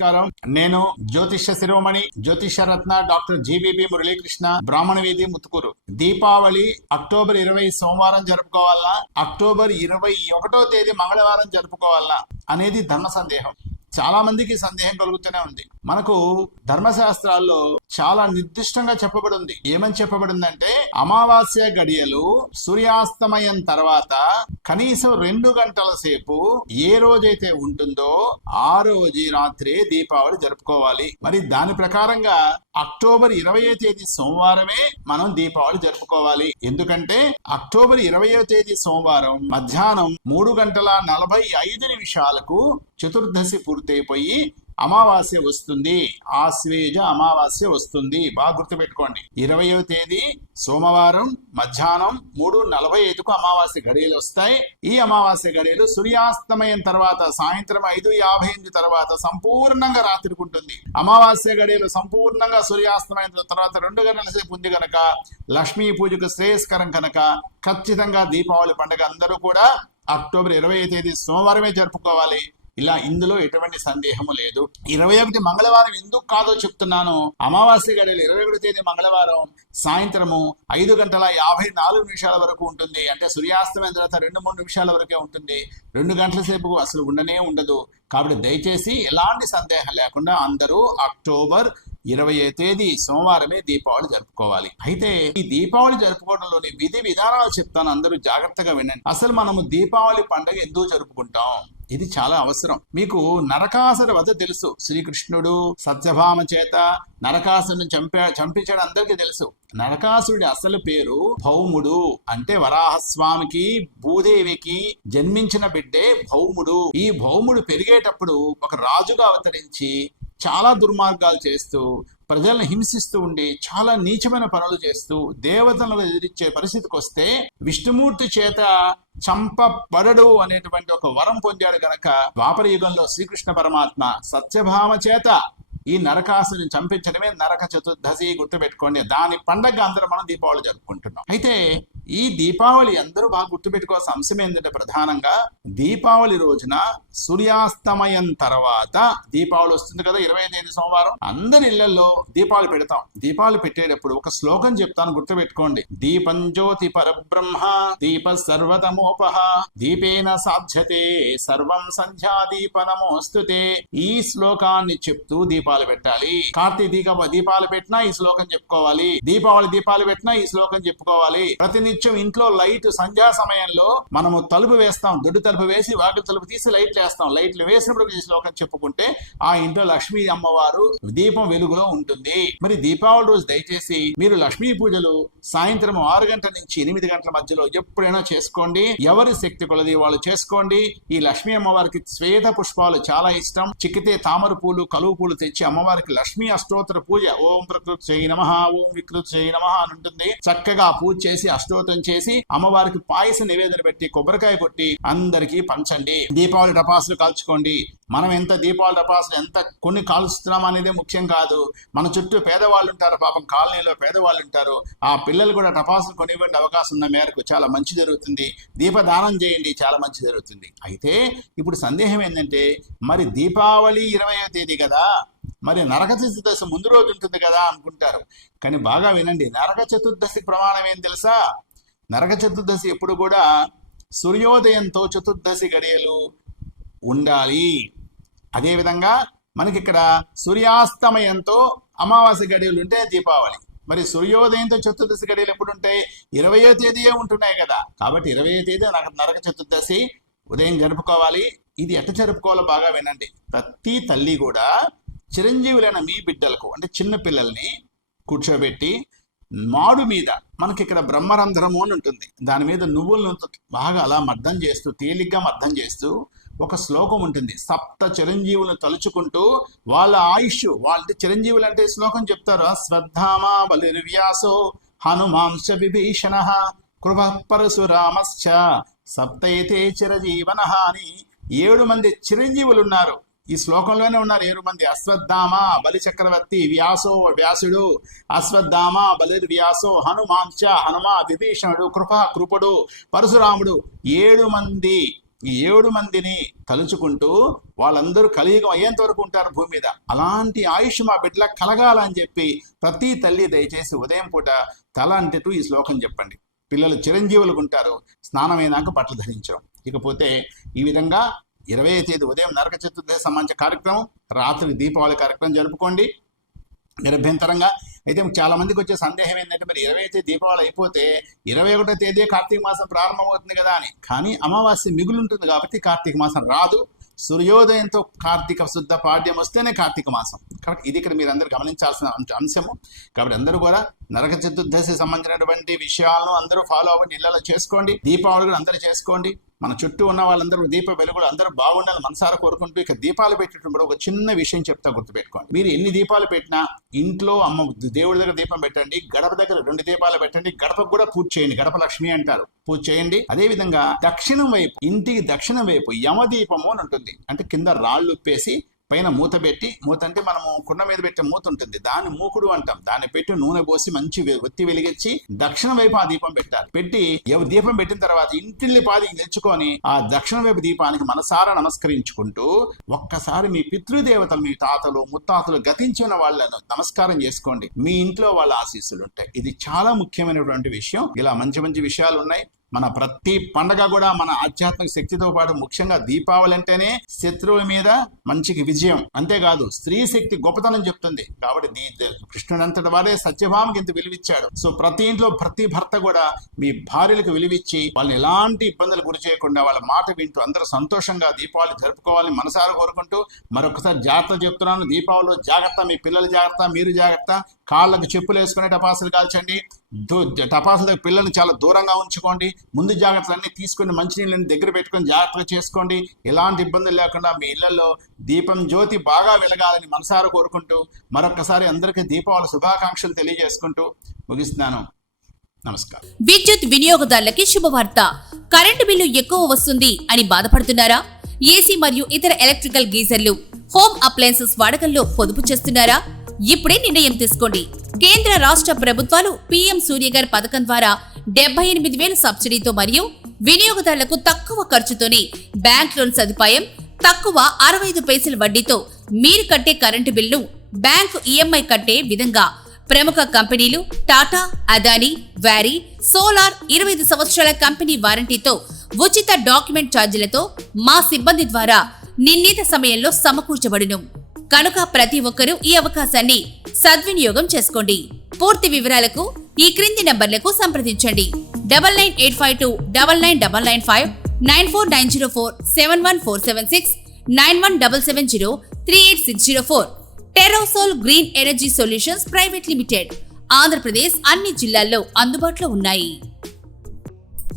నమస్కారం. నేను జ్యోతిష శిరోమణి జ్యోతిష రత్న doctor GBB Muralikrishna, బ్రాహ్మణ వీధి, ముత్తుకూరు. దీపావళి అక్టోబర్ 20 సోమవారం జరుపుకోవాలా, అక్టోబర్ 21వ తేదీ మంగళవారం జరుపుకోవాలా అనేది ధర్మ సందేహం. చాలా మందికి సందేహం కలుగుతూనే ఉంది. మనకు ధర్మశాస్త్రాల్లో చాలా నిర్దిష్టంగా చెప్పబడి ఉంది. ఏమని చెప్పబడిందంటే, అమావాస్య గడియలు సూర్యాస్తమయం తర్వాత కనీసం 2 గంటల సేపు ఏ రోజైతే ఉంటుందో ఆ రోజు రాత్రే దీపావళి జరుపుకోవాలి. మరి దాని ప్రకారంగా అక్టోబర్ 20వ తేదీ సోమవారమే మనం దీపావళి జరుపుకోవాలి. ఎందుకంటే అక్టోబర్ 20వ తేదీ సోమవారం మధ్యాహ్నం 3:45 చతుర్దశి పూర్తయిపోయి అమావాస్య వస్తుంది. ఆశ్వేజ అమావాస్య వస్తుంది. బాగా గుర్తుపెట్టుకోండి. 20వ తేదీ సోమవారం మధ్యాహ్నం 3:45 అమావాస్య గడియలు వస్తాయి. ఈ అమావాస్య గడియలు సూర్యాస్తమయం తర్వాత సాయంత్రం 5:58 తర్వాత సంపూర్ణంగా రాత్రికి ఉంటుంది. అమావాస్య గడియలు సంపూర్ణంగా సూర్యాస్తమయం తర్వాత 2 గంటల సేపు ఉంది కనుక లక్ష్మీ పూజకు శ్రేయస్కరం కనుక ఖచ్చితంగా దీపావళి పండుగ అందరూ కూడా అక్టోబర్ 20వ తేదీ సోమవారమే జరుపుకోవాలి. ఇలా ఇందులో ఎటువంటి సందేహము లేదు. 21 మంగళవారం ఎందుకు కాదో చెప్తున్నాను. అమావాస్య గడియలు 21వ తేదీ మంగళవారం సాయంత్రము 5:54 వరకు ఉంటుంది. అంటే సూర్యాస్తమయం తర్వాత 2-3 నిమిషాల వరకే ఉంటుంది. 2 గంటల సేపు అసలు ఉండనే ఉండదు. కాబట్టి దయచేసి ఎలాంటి సందేహం లేకుండా అందరూ అక్టోబర్ 20వ తేదీ సోమవారమే దీపావళి జరుపుకోవాలి. అయితే ఈ దీపావళి జరుపుకోవడంలోని విధి విధానాలు చెప్తాను, అందరూ జాగ్రత్తగా వినండి. అసలు మనము దీపావళి పండుగ ఎందుకు జరుపుకుంటాం, ఇది చాలా అవసరం. మీకు నరకాసుర వధ తెలుసు. శ్రీకృష్ణుడు సత్యభామ చేత నరకాసురుని చంపించడం అందరికీ తెలుసు. నరకాసురుడి అసలు పేరు భౌముడు. అంటే వరాహస్వామికి భూదేవికి జన్మించిన బిడ్డే భౌముడు. ఈ భౌముడు పెరిగేటప్పుడు ఒక రాజుగా అవతరించి చాలా దుర్మార్గాలు చేస్తూ ప్రజలను హింసిస్తూ ఉండి చాలా నీచమైన పనులు చేస్తూ దేవతలను ఎదిరించే పరిస్థితికి వస్తే విష్ణుమూర్తి చేత చంపబడడు అనేటువంటి ఒక వరం పొందాడు గనక ద్వాపర యుగంలో శ్రీకృష్ణ పరమాత్మ సత్యభామ చేత ఈ నరకాసుని చంపించడమే నరక చతుర్దశి. గుర్తుపెట్టుకోండి. దాని పండగ అందరూ మనం దీపావళి జరుపుకుంటున్నాం. అయితే ఈ దీపావళి అందరూ బాగా గుర్తుపెట్టుకోవాల్సిన అంశం ఏంటంటే, ప్రధానంగా దీపావళి రోజున సూర్యాస్తమయం తర్వాత దీపావళి వస్తుంది కదా, 20వ తేదీ సోమవారం. అందరి ఇళ్లలో దీపాలు పెడతాం. దీపాలు పెట్టేటప్పుడు ఒక శ్లోకం చెప్తాను, గుర్తుపెట్టుకోండి. దీపం జ్యోతి పరబ్రహ్మ దీప సర్వతమోపహ దీపేన సాధ్యతే సర్వం సంధ్యా దీప నమోస్తుతే. ఈ శ్లోకాన్ని చెప్తూ దీపాలు పెట్టాలి. కార్తీక దీపాలు పెట్టినా ఈ శ్లోకం చెప్పుకోవాలి. దీపావళి దీపాలు పెట్టినా ఈ శ్లోకం చెప్పుకోవాలి. ప్రతినిత్యం ఇంట్లో లైట్ సంధ్యా సమయంలో మనము తలుపు వేస్తాం. దొడ్డు తలుపు వేసి వాకిలి తలుపు తీసి లైట్లు వేస్తాం. లైట్లు వేసినప్పుడు ఈ శ్లోకం చెప్పుకుంటే ఆ ఇంట్లో లక్ష్మీ అమ్మవారు దీపం వెలుగులో ఉంటుంది. మరి దీపావళి రోజు దయచేసి మీరు లక్ష్మీ పూజలు సాయంత్రం 6 గంటల నుంచి 8 గంటల మధ్యలో ఎప్పుడైనా చేసుకోండి. ఎవరి శక్తి కొలది వాళ్ళు చేసుకోండి. ఈ లక్ష్మీ అమ్మవారికి శ్వేత పుష్పాలు చాలా ఇష్టం. చిక్కితే తామర పూలు కలువు పూలు తెచ్చి అమ్మవారికి లక్ష్మీ అష్టోత్తర పూజ, ఓం ప్రకృతి నమః ఓం వికృతి నమః అని ఉంటుంది. చక్కగా పూజ చేసి అష్టోత్తరం చేసి అమ్మవారికి పాయస నివేదన పెట్టి కొబ్బరికాయ కొట్టి అందరికీ పంచండి. దీపావళి టపాసులు కాల్చుకోండి. మనం ఎంత దీపావళి టపాసులు ఎంత కొన్ని కాల్చుతున్నాం అనేది ముఖ్యం కాదు. మన చుట్టూ పేదవాళ్ళు ఉంటారు, పాపం కాలనీలో పేదవాళ్ళు ఉంటారు. ఆ పిల్లలు కూడా టపాసులు కొనివ్వండి. అవకాశం ఉన్న మేరకు చాలా మంచి జరుగుతుంది. దీపదానం చేయండి, చాలా మంచి జరుగుతుంది. అయితే ఇప్పుడు సందేహం ఏంటంటే, మరి దీపావళి 20వ తేదీ కదా, మరి నరక చతుర్దశి ముందు రోజు ఉంటుంది కదా అనుకుంటారు. కానీ బాగా వినండి, నరక చతుర్దశి ప్రమాణం ఏం తెలుసా? నరక చతుర్దశి ఎప్పుడు కూడా సూర్యోదయంతో చతుర్దశి గడియలు ఉండాలి. అదేవిధంగా మనకి ఇక్కడ సూర్యాస్తమయంతో అమావాస్య గడియలు ఉంటే దీపావళి. మరి సూర్యోదయంతో చతుర్దశి గడియలు ఎప్పుడు ఉంటాయి? 20వ తేదీయే ఉంటున్నాయి కదా. కాబట్టి 20వ తేదీ నరక చతుర్దశి ఉదయం జరుపుకోవాలి. ఇది ఎట్ట జరుపుకోవాలో బాగా వినండి. ప్రతి తల్లి కూడా చిరంజీవులైన మీ బిడ్డలకు, అంటే చిన్న పిల్లల్ని కూర్చోబెట్టి మాడు మీద, మనకి ఇక్కడ బ్రహ్మరంధ్రము అని ఉంటుంది, దాని మీద నువ్వులను బాగా అలా మర్దం చేస్తూ, తేలిగ్గా మర్దం చేస్తూ ఒక శ్లోకం ఉంటుంది. సప్త చిరంజీవులను తలుచుకుంటూ వాళ్ళ ఆయుష్, వాళ్ళ చిరంజీవులు అంటే శ్లోకం చెప్తారు. శ్రద్ధామా బలిర్వ్యాసో హనుమాంశ విభీషణ కృప పరశురామశ్చ సప్తైతే చిరజీవన అని 7 మంది చిరంజీవులు ఉన్నారు. ఈ శ్లోకంలోనే ఉన్నారు 7 మంది. అశ్వత్థామ బలి చక్రవర్తి, వ్యాసో వ్యాసుడు, అశ్వత్థామ బలిర్వ్యాసో హనుమాంశ హనుమ విభీషణుడు, కృపుడు, పరశురాముడు. 7 మంది ఈ 7 మందిని తలుచుకుంటూ వాళ్ళందరూ కలియుగం అయ్యేంత వరకు ఉంటారు భూమి మీద. అలాంటి ఆయుష్ మా బిడ్డలకు కలగాలని చెప్పి ప్రతి తల్లి దయచేసి ఉదయం పూట తల అంటూ ఈ శ్లోకం చెప్పండి. పిల్లలు చిరంజీవులకు ఉంటారు, స్నానమైనాక బట్టలు ధరించడం. ఇకపోతే ఈ విధంగా 20వ తేదీ ఉదయం నరక చతుర్దశి సంబంధించిన కార్యక్రమం, రాత్రి దీపావళి కార్యక్రమం జరుపుకోండి నిరభ్యంతరంగా. అయితే చాలా మందికి వచ్చే సందేహం ఏంటంటే మరి 20వ తేదీ దీపావళి అయిపోతే 21వ తేదీ కార్తీక మాసం ప్రారంభమవుతుంది కదా అని. కానీ అమావాస్య మిగులు ఉంటుంది కాబట్టి కార్తీక మాసం రాదు. సూర్యోదయంతో కార్తీక శుద్ధ పాడ్యం వస్తేనే కార్తీక మాసం. కాబట్టి ఇది ఇక్కడ మీరు అందరూ గమనించాల్సిన అంశము. కాబట్టి అందరూ కూడా నరక చతుర్దశి సంబంధించినటువంటి విషయాలను అందరూ ఫాలో అవ్వండి, ఇళ్లలో చేసుకోండి. దీపావళి కూడా అందరూ చేసుకోండి. మన చుట్టూ ఉన్న వాళ్ళందరూ దీప వెలుగులు అందరూ బాగుండాలని మనసారా కోరుకుంటూ ఇక దీపాలు పెట్టేటప్పుడు ఒక చిన్న విషయం చెప్తా, గుర్తుపెట్టుకోండి. మీరు ఎన్ని దీపాలు పెట్టినా ఇంట్లో దేవుడి దగ్గర దీపం పెట్టండి, గడప దగ్గర 2 దీపాలు పెట్టండి, గడపకు కూడా పూజ చేయండి. గడప లక్ష్మి అంటారు, పూజ చేయండి. అదే విధంగా దక్షిణం వైపు, ఇంటికి దక్షిణం వైపు యమదీపము అని ఉంటుంది. అంటే కింద రాళ్ళు ఉప్పేసి పైన మూత పెట్టి, మూత అంటే మనము కుండ మీద పెట్టే మూత ఉంటుంది, దాన్ని మూకుడు అంటాం. దాన్ని పెట్టి నూనె పోసి మంచి ఒత్తి వెలిగించి దక్షిణ వైపు ఆ దీపం పెట్టాలి. పెట్టి దీపం పెట్టిన తర్వాత ఇంటిల్లి పాది నిల్చుకొని ఆ దక్షిణ వైపు దీపానికి మనసారా నమస్కరించుకుంటూ ఒక్కసారి మీ పితృదేవతలు, మీ తాతలు ముత్తాతలు గతించిన వాళ్ళను నమస్కారం చేసుకోండి. మీ ఇంట్లో వాళ్ళ ఆశీస్సులు ఉంటాయి. ఇది చాలా ముఖ్యమైనటువంటి విషయం. ఇలా మంచి మంచి విషయాలు ఉన్నాయి. మన ప్రతి పండగ కూడా మన ఆధ్యాత్మిక శక్తితో పాటు ముఖ్యంగా దీపావళి అంటేనే శత్రువుల మీద మంచికి విజయం. అంతేకాదు స్త్రీ శక్తి గొప్పతనం చెప్తుంది. కాబట్టి కృష్ణుడు అంతటి వారే సత్యభామకి ఇంత విలువిచ్చాడు. సో ప్రతి ఇంట్లో ప్రతి భర్త కూడా మీ భార్యలకు విలువిచ్చి వాళ్ళని ఎలాంటి ఇబ్బందులు గురి చేయకుండా వాళ్ళ మాట వింటూ అందరూ సంతోషంగా దీపావళి జరుపుకోవాలని మనసారా కోరుకుంటూ మరొకసారి జాగ్రత్త చెప్తున్నాను. దీపావళిలో జాగ్రత్త, మీ పిల్లలు జాగ్రత్త, మీరు జాగ్రత్త. కాళ్ళకు చెప్పులు వేసుకునే టపాసులు కాల్చండి. టపాసుల పిల్లల్ని చాలా దూరంగా ఉంచుకోండి. ముందు జాగ్రత్తలన్నీ తీసుకొని మంచినీళ్ళని దగ్గర పెట్టుకొని జాగ్రత్తగా చేసుకోండి. ఎలాంటి ఇబ్బందులు లేకుండా మీ ఇళ్లలో దీపం జ్యోతి బాగా వెలగాలని మనసారా కోరుకుంటూ మరొకసారి అందరికీ దీపావళి శుభాకాంక్షలు తెలియజేసుకుంటూ ముగిస్తున్నాను. నమస్కారం. విద్యుత్ వినియోగదారులకి శుభవార్త. కరెంటు బిల్లు ఎక్కువ వస్తుంది అని బాధపడుతున్నారా? ఏసీ మరియు ఇతర ఎలక్ట్రికల్ గీజర్లు, హోమ్ అప్లయన్సెస్ వాడకంలో పొదుపు చేస్తున్నారా? ఇప్పుడే నిర్ణయం తీసుకోండి. కేంద్ర రాష్ట్ర ప్రభుత్వాలు పీఎం సూర్యఘర్ పథకం ద్వారా 78,000 సబ్సిడీతో మరియు వినియోగదారులకు తక్కువ ఖర్చుతోనే బ్యాంక్ లోన్ సదుపాయం, తక్కువ 65 పైసల వడ్డీతో మీరు కట్టే కరెంటు బిల్లును బ్యాంకు ఈఎంఐ కట్టే విధంగా ప్రముఖ కంపెనీలు టాటా, అదానీ, వారీ, సోలార్ 25 సంవత్సరాల కంపెనీ వారంటీతో ఉచిత డాక్యుమెంట్ ఛార్జీలతో మా సిబ్బంది ద్వారా నిర్ణీత సమయంలో సమకూర్చబడును. కనుక ప్రతి ఒక్కరూ ఈ అవకాశాన్ని సద్వినియోగం చేసుకోండి. పూర్తి వివరాలకు ఈ క్రింది నంబర్లకు సంప్రదించండి. 9985299995, 9490471476, 9177038604. Terosol green energy solutions private limited. Andhra Pradesh అన్ని జిల్లాల్లో అందుబాటులో ఉన్నాయి.